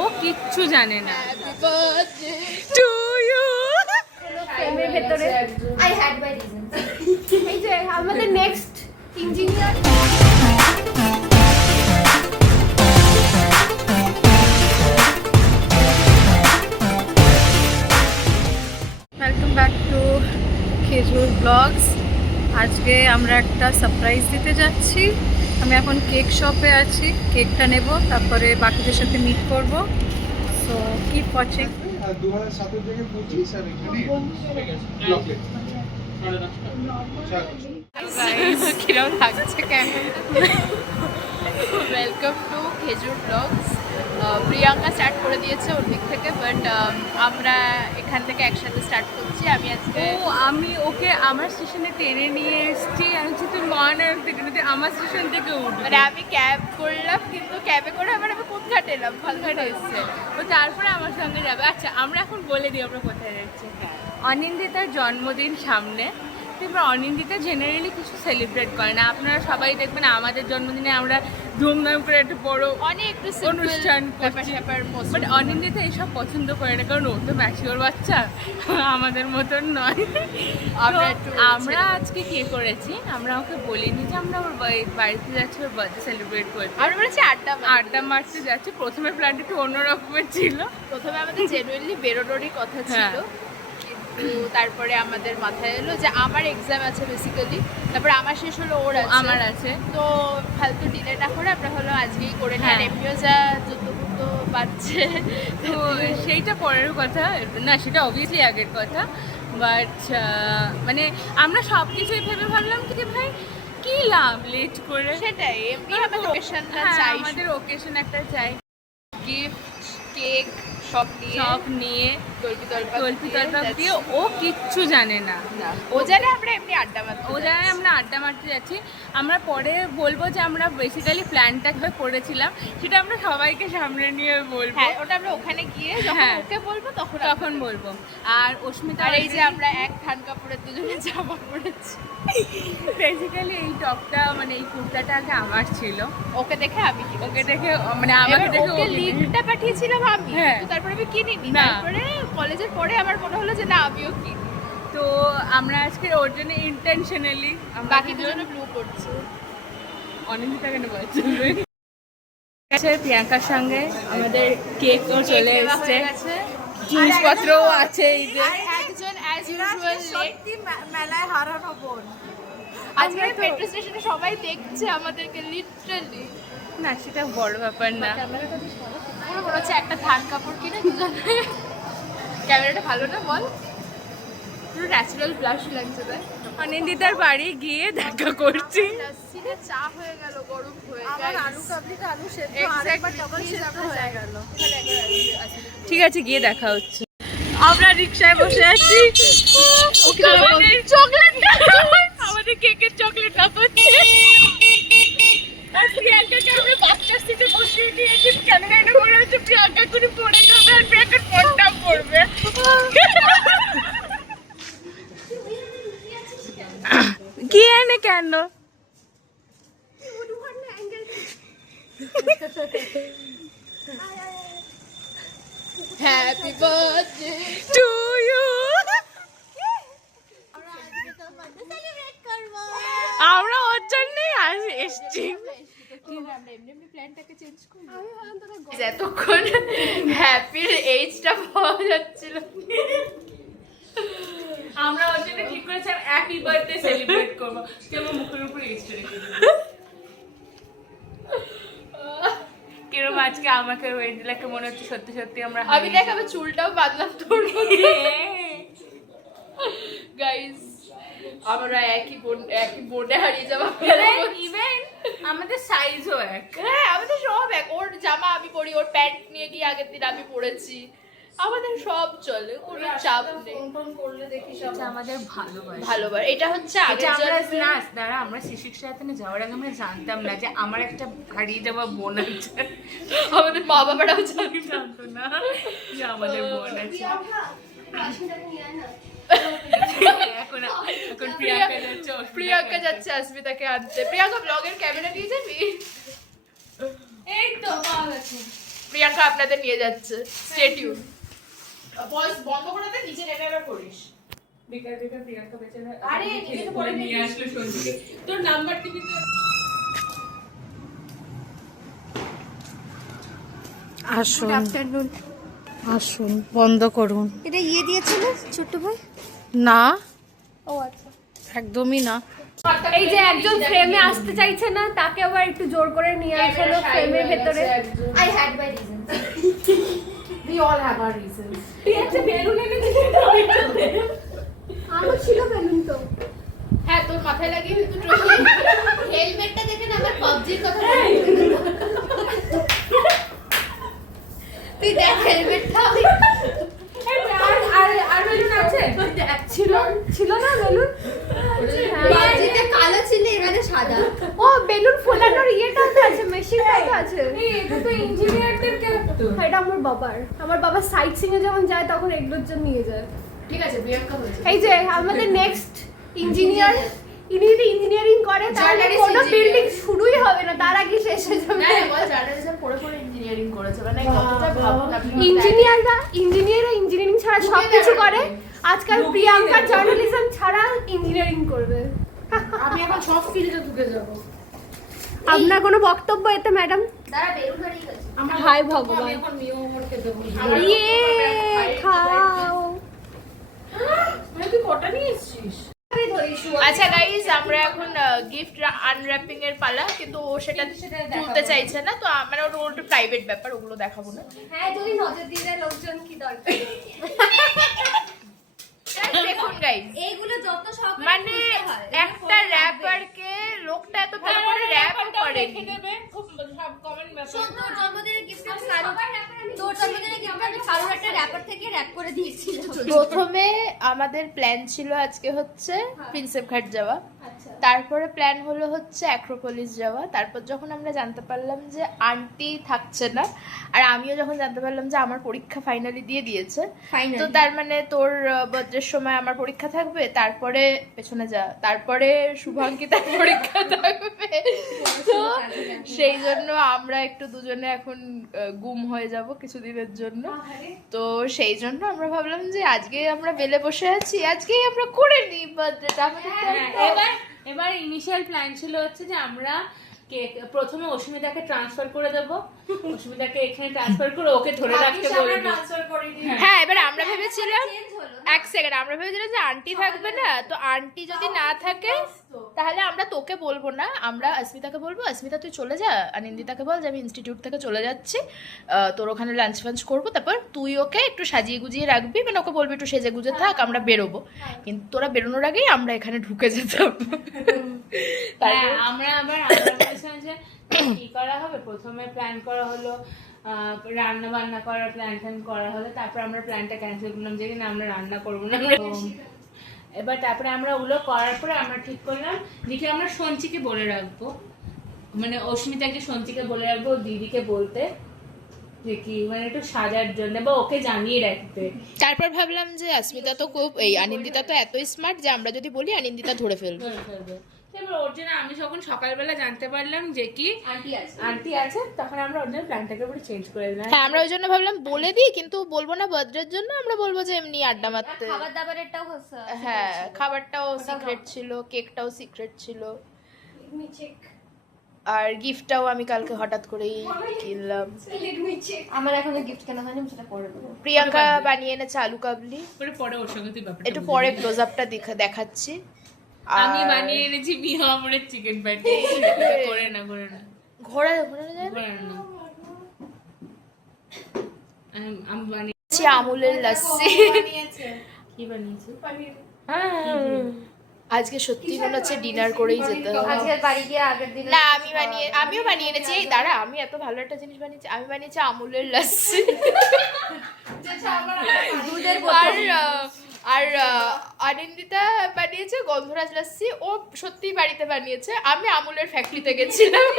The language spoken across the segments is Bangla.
ও কিচ্ছু জানে না। টু ইউ ফ্রেমের ভেতরে আই হ্যাড মাই রিজন। এই যে আমাদের next engineer. Welcome back to খেজুর ব্লগস। আজকে আমরা একটা সারপ্রাইজ দিতে যাচ্ছি। আমি এখন কেক শপে আছি, কেকটা নেব, তারপরে বাকিদের সাথে মিট করব। So keep watching. 2007 থেকে 25 আর এখানে চকলেট কিরম লাগছে কেন? ওয়েলকাম টু খেজুর ব্লগস। প্রিয়াঙ্কা স্টার্ট করে দিয়েছে ওর দিক থেকে, বাট আমরা এখান থেকে একসাথে স্টার্ট করছি। আমি ওকে আমার স্টেশনে টেনে নিয়ে এসেছি। আমি বলছি তুই মহানায়ক থেকে না, তুই আমার স্টেশন থেকে উঠবি। মানে আমি ক্যাব করলাম, কিন্তু ক্যাবে করে আমি কোনঘাট এলাম, ফালঘাট এসছে। ও তারপরে আমার সঙ্গে যাবে। আচ্ছা, আমরা এখন বলে দিই আমরা কোথায় যাচ্ছি। অনিন্দিতার জন্মদিন সামনে, কিন্তু অনিন্দিতা জেনারেলি কিছু সেলিব্রেট করে না। আপনারা সবাই দেখবেন আমাদের জন্মদিনে আমরা ধুমধাম করে একটা বড় অনেক একটু অনুষ্ঠান করছি, বাট অনিন্দিতা এইসব পছন্দ করে না, কারণ ও তো ম্যাচিওর বাচ্চা, আমাদের মতন নয়। আমরা আজকে কি করেছি, আমরা ওকে বলিনি যে আমরা ওর বাড়িতে যাচ্ছি ওর বার্থডে সেলিব্রেট করতে। আমরা বলেছি আড্ডা মারতে যাচ্ছি। প্রথমে প্ল্যানটা একটু অন্যরকমের ছিল। প্রথমে আমাদের জেনুইনলি বেরোনোরই কথা ছিল, কিন্তু তারপরে আমাদের মাথায় এলো যে আমার এক্সাম আছে বেসিক্যালি, তারপরে আমার শেষ হলো, ওর আমার আছে, তো ফালতু ডিলে না করে আমরা হলো আজকেই করে নিই। আর এমনিও যা যুদ্ধ পাচ্ছে, তো সেইটা পরের কথা না, সেটা অবভিয়াসলি আগের কথা। বাট মানে আমরা সব কিছুই ভেবে ভাবলাম কি ভাই কি লাভ লেট করে, সেটাই এমনি আমাদের ওকেশনটা চাই, আমাদের ওকেশন একটা চাই। গিফট কেক সব নিয়ে তল্পি তল্পা দিয়ে ও কিচ্ছু জানে না। ও জানে আমরা এমনি আড্ডা মারতে, ও জানে আমরা আড্ডা মারতে যাচ্ছি। আমরা পরে বলবো যে আমরা বেসিক্যালি প্ল্যানটা করেছিলাম, সেটা আমরা সবাইকে সামনে নিয়ে বলবো। হ্যাঁ, ওটা আমরা ওখানে গিয়ে যখন ওকে বলবো তখন বলবো। আর অস্মিতা, আর এই যে আমরা এক থান কাপড়ের দুজনে জামা পরেছি। বেসিক্যালি এই টপটা মানে এই কুর্তাটা আগে আমার ছিল, ওকে দেখে মানে আমাকে দেখে ওকে লিঙ্কটা পাঠিয়েছিলাম আমি, হ্যাঁ, তো তারপরে আমি কিনিনি। না, তারপরে কলেজের পরে আমার মনে হলো যে না আমিও কিনি, তো আমরা আজকে ওর জন্য ইন্টেনশনালি বাকি দুজনে ব্লু করছি। অনিন্দিতা কেন বলছি প্রিয়াঙ্কার সঙ্গে আমাদের কেকও চলে এসছে, জিনিসপত্রও আছে। এই যে একজন অ্যাজ ইউজুয়াল সত্যি মেলায় হারানো বোন। আজকে মেট্রো স্টেশনে সবাই দেখছে আমাদেরকে লিটারালি। না, সেটা বড় ব্যাপার না। পুরো মনে হচ্ছে একটা থান কাপড় কিনে দুজনে। ক্যামেরাটা ভালো না বল, পুরো ন্যাচারাল ব্লাশ লাগছে। তাই অনিন্দিতার বাড়ি গিয়ে দেখা করছি। লাস্সিতে চা হয়ে গেল, গরম হয়ে গেল, আমার আলু কাবলিটা আলু সেদ্ধ আরেকবার ডবল সেদ্ধ হয়ে গেল। ঠিক আছে, গিয়ে দেখা হচ্ছে। আমরা রিকশায় বসে আছি, আমাদের কেকের চকলেট করছে। প্রিয়াঙ্কাকে আমরা বাচ্চার সিটে বসিয়ে দিয়েছি, কেন করে হচ্ছে প্রিয়াঙ্কা করে পড়ে যাবে আর প্রিয়াঙ্কার ফোনটা পড়বে। গিয়ে এনে কেন হ্যাপি বার্থডে টু ইউ। আমরা ওর জন্যই এসছি। এতক্ষণ হ্যাপির এইজটা পাওয়া যাচ্ছিল, আমরা ওর জন্য ঠিক করেছিলাম হ্যাপি বার্থডে সেলিব্রেট করবো, কেমন মুখের উপর এইজটা রেখে দেবো। কিরম আজকে আমাকে ওয়েন্ডিলাকে মনে হচ্ছে সত্যি সত্যি আমরা আমি দেখ আমি চুলটাও বাদলাম তোর গাইস, আমরা একই বোর্ডে হারিয়ে যাবো। ইভেন আমাদের সাইজও এক। হ্যাঁ, আমাদের সব এক। ওর জামা আমি পরি, ওর প্যান্ট নিয়ে গিয়ে আগের দিন আমি পরেছি, আমাদের সব চলে, কোনো চাপ নেই। আমাদের ভালোবাসা এটা হচ্ছে আগে আমরা শিশির সাথে যাওয়ার আগে আমরা জানতাম না যে আমার একটা হারিয়ে যাওয়া বোন আছে। আমাদের মা বাবারাও জানতো না যে আমাদের বোন আছে। এখন প্রিয়াঙ্কা যাচ্ছে আসমিতাকে আনতে। প্রিয়াঙ্কা ব্লগের ক্যামেরা নিয়ে যাবি? এই তো পাওয়া গেছে। প্রিয়াঙ্কা আপনাদের নিয়ে যাচ্ছে, স্টে টিউন। বস বন্ধ করে দে, নিচে নেমে এবার করিস। বিকাল বিকাল প্রিয়াঙ্কা বেচারা আরে, খেতে পরে নিয়ে আসলো সঞ্জিকে, তোর নাম্বার টিপি তো। আসুন আফটারনুন। আসুন, বন্ধ করুন। এটা ইয়ে দিয়েছিল ছোট্ট ভাই? না, ও আচ্ছা। একদমই না। এই যে একজন ফ্রেমে আসতে চাইছে না, তাকে আবার একটু জোর করে নিয়ে আসলো ফ্রেমের ভেতরে। I had my reason. We all have our reasons. ঠিক আছে, বেলুন এনে দিতে আমার ছিল বেলুন তো। হ্যাঁ, তোর মাথায় লাগিয়ে দুটো হেলমেটটা দেখে না আমার পাবজির কথা মনে পড়ে। তুই দেখ হেলমেটটা। আর বেলুন আছে? ছিল না বেলুন? বাজিতে কালো ছিল, এখানে সাদা। ও বেলুন ফোলানোর ইয়েটা তো আছে, মেশিনটা তো আছে। এই এটা তো ইঞ্জিনিয়ারদের ক্যারেক্ট। এটা আমার বাবার। আমার বাবা সাইট সিং এ যখন যায় তখন এগুলোর জন্য নিয়ে যায়। ঠিক আছে, প্রিয়াঙ্কা বলছে। এই যে আমাদের নেক্সট ইঞ্জিনিয়ার, ইনি যদি ইঞ্জিনিয়ারিং করে তাহলে Journalist কোনো engineer। বিল্ডিং শুরুই হবে না, তার আগে শেষ হয়ে যাবে। না, বল জার্নালিজম পড়ে পড়ে ইঞ্জিনিয়ারিং করেছে, মানে কতটা ভাবুন আপনি। ইঞ্জিনিয়াররা ইঞ্জিনিয়ারিং ছাড়া সব কিছু করে। আজকাল ঢুকিয়ে প্রিয়াঙ্কা দেবো। জার্নালিজম ছাড়া ইঞ্জিনিয়ারিং করবে। আমি এখন সব ফিল্ডে ঢুকে যাব। আপনার কোনো বক্তব্য এতে ম্যাডাম? দাঁড়া, বেলুন হারিয়ে গেছে। হাই আমি ভগবান। এখন মিও মোড়কে দেবো। ইয়ে খাও। মানে তুই কটা নিয়ে এসেছিস? আচ্ছা গাইস, আমরা এখন গিফট আনর্যাপিং এর পালা, কিন্তু ও সেটা তুলতে চাইছে না, তো আমরা ওর একটু প্রাইভেট ব্যাপার, ওগুলো দেখাবো না। হ্যাঁ, যদি নজর দিয়ে দেয় লোকজন কি দরকার। দেখুন গাইস, এইগুলো যত সব মানে একটা র্যাপারকে লোকটা এত ভালো করে র্যাপ করে। শোন, তোর জন্মদিনের গিফট আমি তোর জন্মদিনের গিফট আমি কারোর একটা র্যাপার থেকে র‍্যাপ করে দিয়েছিলাম। প্রথমে আমাদের প্ল্যান ছিল আজকে হচ্ছে প্রিন্সেপ ঘাট যাওয়া, তারপরে প্ল্যান হলো হচ্ছে অ্যাক্রোপলিস যাওয়া। তারপর যখন আমরা জানতে পারলাম যে আন্টি থাকছে না, আর আমিও যখন জানতে পারলাম যে আমার পরীক্ষা ফাইনালি দিয়ে দিয়েছে, তো তার মানে তোর বার্থডের সময় আমার পরীক্ষা থাকবে, তারপরে পেছনে যা, তারপরে শুভাঙ্কিতার পরীক্ষা থাকবে, তো সেই জন্য আমরা একটু দুজনে এখন গুম হয়ে যাব কিছুদিনের জন্য। তো সেই জন্য আমরা ভাবলাম যে আজকে আমরা বেলে বসে আছি, আজকেই আমরা করে নিই বার্থডেটা আমাদের। এবার ইনিশিয়াল প্ল্যান ছিল হচ্ছে যে আমরা প্রথমে অস্মিতাকে ট্রান্সফার করে দেবো, অস্মিতাকে এখানে ট্রান্সফার করে ওকে ধরে রাখতে বলবো। হ্যাঁ, এবার আমরা ভেবেছিলাম, এক সেকেন্ড, আমরা ভেবেছিলাম যে আন্টি থাকবে না, তো আন্টি যদি না থাকে তাহলে আমরা তোকে বলবো না, আমরা অস্মিতাকে বলবো, অস্মিতা তুই চলে যা, অনিন্দিতাকে বল যে আমি ইনস্টিটিউট থেকে চলে যাচ্ছি, তোর ওখানে লাঞ্চ ফাঞ্চ করবো, তারপর তুই ওকে একটু সাজিয়ে গুজিয়ে রাখবি, মানে ওকে বলবি একটু সেজে গুজে থাক, আমরা বেরোবো। কিন্তু তোরা বেরোনোর আগেই আমরা এখানে ঢুকে যেতাম। হ্যাঁ, আমরা বলেছিলাম যে কি করা হবে, প্রথমে প্ল্যান করা হলো রান্না বান্না করার প্ল্যান করা হলো, তারপর আমরা প্ল্যানটা ক্যান্সেল করলাম যে না আমরা রান্না করবো না। এবার তারপরে আমরা ওগুলো করার পরে আমরা ঠিক করলাম যে আমরা সঞ্চিকে বলে রাখবো, মানে অস্মিতাকে সঞ্চিকে বলে রাখবো দিদিকে বলতে যে কি মানে একটু সাজার জন্য বা ওকে জানিয়ে রাখতে। তারপর ভাবলাম যে অস্মিতা তো খুব, এই অনিন্দিতা তো এতই স্মার্ট যে আমরা যদি বলি অনিন্দিতা ধরে ফেলবে। এবার ওর জন্য আমি যখন সকালবেলা জানতে পারলাম যে কি আন্টি আছে, তখন আমরা ওর জন্য প্ল্যানটাকে পুরো চেঞ্জ করে দিলাম। হ্যাঁ, আমরা ওই জন্য ভাবলাম বলে দিই, কিন্তু বলবো না বার্থডের জন্য, আমরা বলবো যে এমনি আড্ডা মারতে। খাবার দাবারেরটাও হচ্ছে। হ্যাঁ, খাবারটাও সিক্রেট ছিল, কেকটাও সিক্রেট ছিল, আর গিফটটাও আমি কালকে হঠাৎ করেই কিনলাম। আমার এখনো গিফট কেনা হয়নি, আমি সেটা পরে দেবো। প্রিয়াঙ্কা বানিয়ে এনেছে আলু কাবলি, পরে ওর সঙ্গে তুই ব্যাপারটা একটু পরে ক্লোজ আপটা দেখাচ্ছি। আমি আর বানিয়ে এনেছি মিয়া আমরের চিকেন প্যাটি। করে না ঘোড়া যায় না, আমি বানিয়েছি আমুলের লাস্সি। কি বানিয়েছি? আজকে সত্যি মনে হচ্ছে ডিনার করেই যেতে হবে। আজকে বাড়ি গিয়ে আগের দিন না, আমিও বানিয়ে এনেছি। এই দাঁড়া, আমি এত ভালো একটা জিনিস বানিয়েছি, আমি বানিয়েছি আমুলের লাস্সি। আর অনিন্দিতা বানিয়েছে গন্ধরাজ লাস্সি, ও সত্যি বাড়িতে বানিয়েছে। আমি আমুলের ফ্যাক্টরিতে গেছিলাম,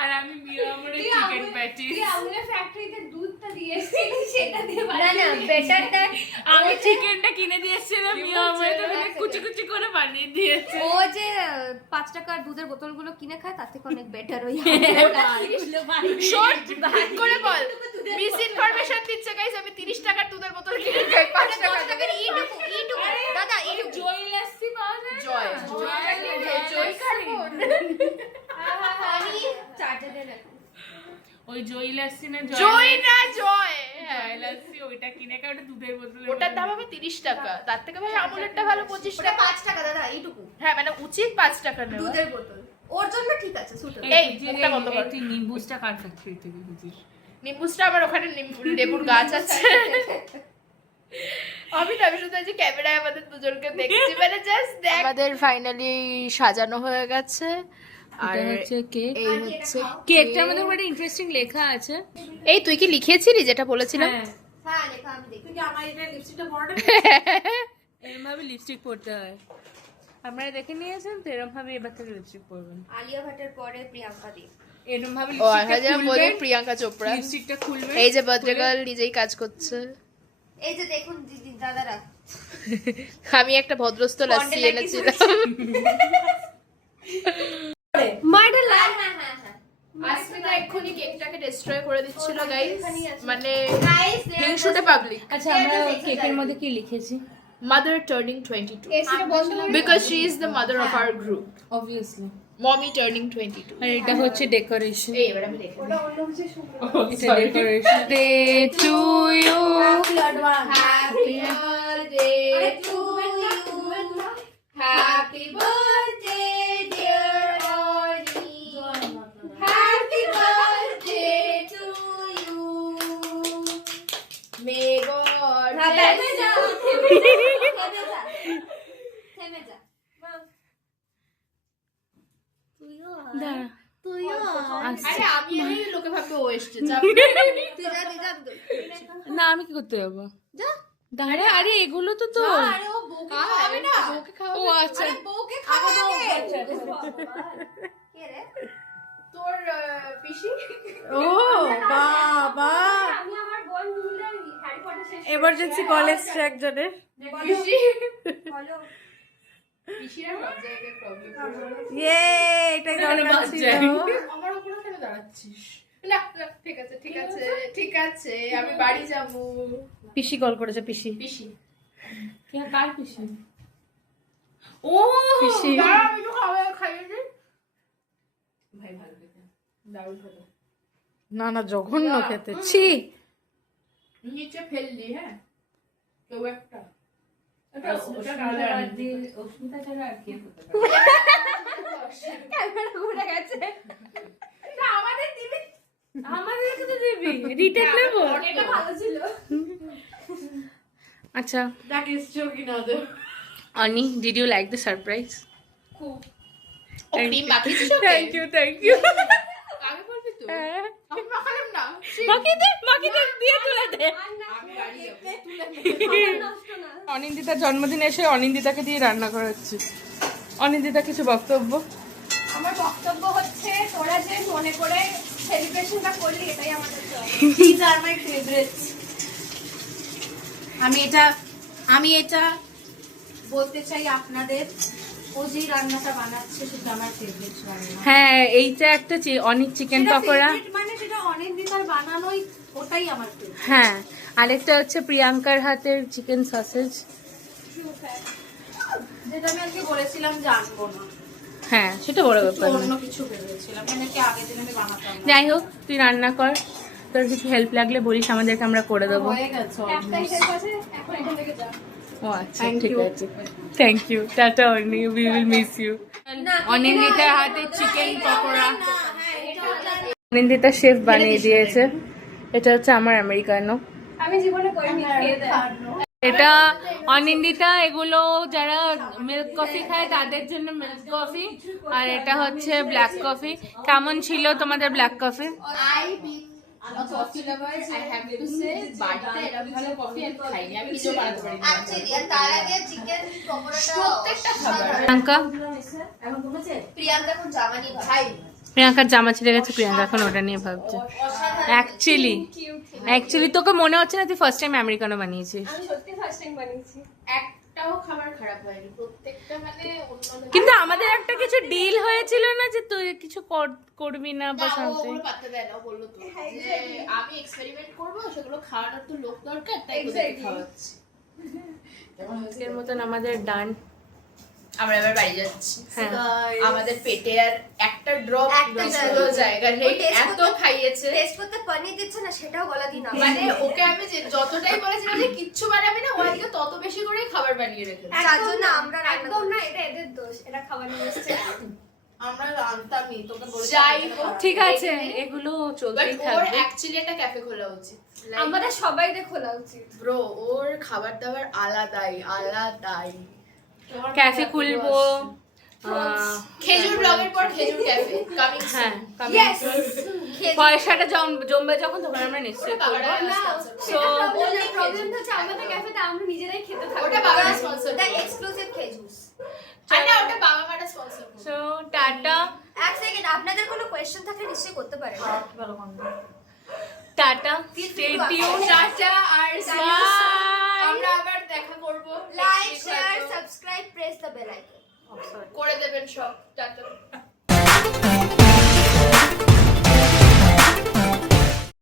আর আমি মিয়া আমরের চিকেন প্যাটি। আমুলের ফ্যাক্টরিতে দুধটা দিয়ে এসেছিস। সেটা দিয়ে না না বেটার দ্যাট আমি চিকেনটা কিনে দিয়েছিলাম মিয়া আমায় তো কুচি কুচি করে বানিয়ে দিয়েছে। ও যে 5 টাকার দুধের বোতলগুলো কিনে খায় তার থেকে অনেক বেটার ওই শর্ট ঠিক করে বল, মিস ইনফরমেশন দিচ্ছে গাইস। আমি 30 টাকার দুধের বোতল কিনে খাই 5 টাকার। এইটুকু দাদা এইটুকু জয় লাসি পাওয়া যায়। জয় জয় কার্বন। আমি চারটে দিয়ে রাখি ওই জয় লাসি না জয় না জয়, জয় লাসি ওইটা কিনে খাই, ওটা দুধের বোতলে। ওটার দাম হবে 30 টাকা। তার থেকে ভাই আমুলেরটা ভালো 25 ওটা টাকা। 5 টাকা দাদা এইটুকু হ্যাঁ মানে উচিত 5 টাকা নেওয়া। দুধের বোতল ওর জন্য ঠিক আছে সুট এই মুখটা বন্ধ কর। তুই নিম্বুসটা কার ফ্যাক্টরি থেকে বুঝিস? নিম্বুসটা আমার ওখানে লেবুর গাছ আছে। আমি শুধু আজ ক্যামেরায় আমাদের দুজনকে দেখছি, মানে জাস্ট দেখ। আমাদের ফাইনালি সাজানো হয়ে গেছে। আর হচ্ছে কেক। এই হচ্ছে কেকটার মধ্যে একটা ইন্টারেস্টিং লেখা আছে। এই তুই কি লিখেছিলি যেটা বলেছিলাম? হ্যাঁ লেখা আমি দেখি এরম ভাবে লিপস্টিক পরতে হয়, আপনারা দেখে নিয়েছেন তো। এরম ভাবে এবার থেকে লিপস্টিক পরবেন। আলিয়া ভাটের পরে প্রিয়াঙ্কা দি এরম ভাবে ও লিপস্টিকটা হাজার বলে খুলবেন, প্রিয়াঙ্কা চোপড়া। লিপস্টিকটা খুলবেন। এই যে বার্থডে গার্ল নিজেই কাজ করছে। এই যে দেখুন দিদি দাদারা আমি একটা ভদ্রস্থ লাসি এনেছিলাম। মার্ডার হ্যাঁ হ্যাঁ হ্যাঁ আসমিতা এক্ষুনি কেকটাকে ডিস্ট্রয় করে দিচ্ছিল গাইস, মানে গাইস হিংসুটে পাবলিক। আচ্ছা আমরা কেকের মধ্যে কি লিখেছি? Mother turning 22 এসিটা বন্ধ করে because she is the mother of our group. Obviously. Mommy turning 22. আর এটা হচ্ছে ডেকোরেশন। এই এবার আমি দেখি। এটা decoration. Day to you, Happy birthday to you. Happy birthday dear Audrey Happy birthday to you May God থেমে bless যা you. থেমে যা আরে আমি এই লোকে ভাববে ও এসছে চাপ। তুই যা না আমি কি করতে যাবো? দাঁড়া, আরে এগুলো তো তো আরে ও বউকে খাওয়াবে না ওকে খাওয়া ও আচ্ছা। আরে বউকে খাওয়াবে কে রে তোর পিসি। ও বাবা, আমি আমার বোন মিলে হ্যারি পটার শেষ এমার্জেন্সি কল এসছে একজনের। পিসি বলো পিসির আর সব জায়গায় প্রবলেম। ইয়ে, এটাই দরকার ছিল। আমার উপরে কেন দাঁড়াচ্ছিস? না না, ঠিক আছে ঠিক আছে ঠিক আছে, আমি বাড়ি যাবো। পিসি কল করেছে। পিসি পিসি কে? কার পিসি? ও পিসি। দাঁড়া, আমি তো খাইয়ে দিই। ভাই ভালো খেতে, দারুণ খেতে। না না, জঘন্য খেতে। ছি, নিচে ফেললি। হ্যাঁ কেউ একটা ক্যামেরা ঘুরে গেছে আমাদেরকে তো দিবি। রিটেক নেবো। এটা ভালো ছিল আচ্ছা, That is joking other. Ani, did you like the surprise? ও ক্রিম মাখিয়েছিস ওকে? Thank you, thank you. আগে বলবি তো। হ্যাঁ, আমি মাখালাম না। মাখিয়ে দে, দিয়ে তুলে দে। আমি বাড়ি যাবো। নষ্ট না অনিন্দিতার জন্মদিনে এসে অনিন্দিতাকে দিয়ে রান্না করাচ্ছি। অনিন্দিতা কিছু বক্তব্য? আমার বক্তব্য হচ্ছে তোরা যে মনে করে সেলিব্রেশনটা করলি এটাই আমাদের These are my favorites আমি এটা বলতে চাই আপনাদের, ও যে রান্নাটা বানাচ্ছে সেটা আমার ফেভারিট রান্না। হ্যাঁ, এইটা একটা অনেক চিকেন সেটা পকোড়া। favorite মানে সেটা অনিন্দিতার বানানোই ওটাই আমার ফেভারিট। হ্যাঁ, আরেকটা হচ্ছে প্রিয়াঙ্কার হাতের চিকেন সসেজ। যেটা আমি আজকে বলেছিলাম যে আনবো না, হ্যাঁ, সেটা বড় ব্যাপার না। অন্য কিছু ভেবেছিলাম, মানে কি আগের দিন আমি বানাতাম না। যাই হোক, তুই রান্না কর। তোর কিছু হেল্প লাগলে বলিস, আমাদেরকে আমরা করে দেবো। হয়ে গেছে একটাই শেষ আছে, এখন এখান থেকে যা। ও আচ্ছা, ঠিক আছে। থ্যাংক ইউ, টাটা Ani, we will miss you. অনিন্দিতার হাতের চিকেন পকোড়া অনিন্দিতা শেফ বানিয়ে দিয়েছে। এটা হচ্ছে আমার আমেরিকানো। আমি জীবনে করিনি, খেয়ে দেখ। এটা অনিন্দিতা, এগুলো যারা মিল্ক কফি খায় তাদের জন্য মিল্ক কফি, আর এটা হচ্ছে ব্ল্যাক কফি। কেমন ছিল তোমাদের black coffee? Coffee lovers, I have to say বাড়িতে এরকম ভালো কফি আমি খাইনি। আমি কিছু বানাতে পারি না। Actually, আর তার আগে চিকেন পকোড়াটা প্রত্যেকটা খাবার। প্রিয়াঙ্কা, প্রিয়াঙ্কা এখন জামানি ভাই প্রিয়াঙ্কার জামা ছিঁড়ে গেছে, প্রিয়াঙ্কা এখন ওটা নিয়ে ভাবছে। অ্যাকচুয়ালি তোকে মনে হচ্ছে না তুই ফার্স্ট টাইম আমেরিকানো বানিয়েছিস? আমি সত্যি ফার্স্ট টাইম বানিয়েছি। একটাও খাবার খারাপ হয়নি, প্রত্যেকটা মানে অন্য কিন্তু আমাদের একটা কিছু ডিল হয়েছিল না যে তুই কিছু করবি না বা না, ও সামথিং? ওগুলো পাত্তা দেয় না, ও বললো তো হ্যাঁ, যে exactly. আমি এক্সপেরিমেন্ট করবো, সেগুলো খাওয়ানোর তো লোক দরকার, তাই ওদেরকে Exactly. খাওয়াচ্ছি। আজকের মতন আমাদের ডান। আমরা এবার বাড়ি যাচ্ছি। হ্যাঁ। আমাদের পেটে আর একটা ড্রপ একটা জায়গা নেই, এত খাইয়েছে। টেস্ট করতে পানি দিচ্ছে না, সেটাও বলা দিন মানে ওকে আমি যতটাই বলেছিলাম যে কিচ্ছু বানাবি না, ও আজকে তত বেশি করে খাবার বানিয়ে রেখেছে। তার জন্য আমরা একদম না, এটা এদের দোষ, এটা খাবার নিয়ে এসেছে। আমরা জানতামই, তোকে বলেছি। যাই হোক, ঠিক আছে, এগুলো চলতেই ওর থাকবে। অ্যাকচুয়ালি একটা ক্যাফে খোলা উচিত। আমাদের সবাইকে খোলা উচিত। ব্রো, ওর খাবার দাবার আলাদাই। ক্যাফে খুলবো। খেজুর ব্লগের পর খেজুর ক্যাফে কামিং। হ্যাঁ, Yes. পয়সাটা জমবে যখন, তখন আমরা নিশ্চয়ই করবো। So, প্রবলেম হচ্ছে আমাদের ক্যাফেতে আমরা নিজেরাই খেতে থাকবো। ওটা বাবা স্পন্সর। The exclusive খেজুস। আরে ওটা বাবা মারা স্পন্সর। So tata. এক সেকেন্ড, আপনাদের কোনো কোয়েশ্চেন থাকলে নিশ্চয়ই করতে পারেন। টাটা, স্টে টিউন, টাটা আর বাই। আমরা আবার দেখা করব। Like, share, subscribe, press the bell icon. করে দেবেন সব। টাটা।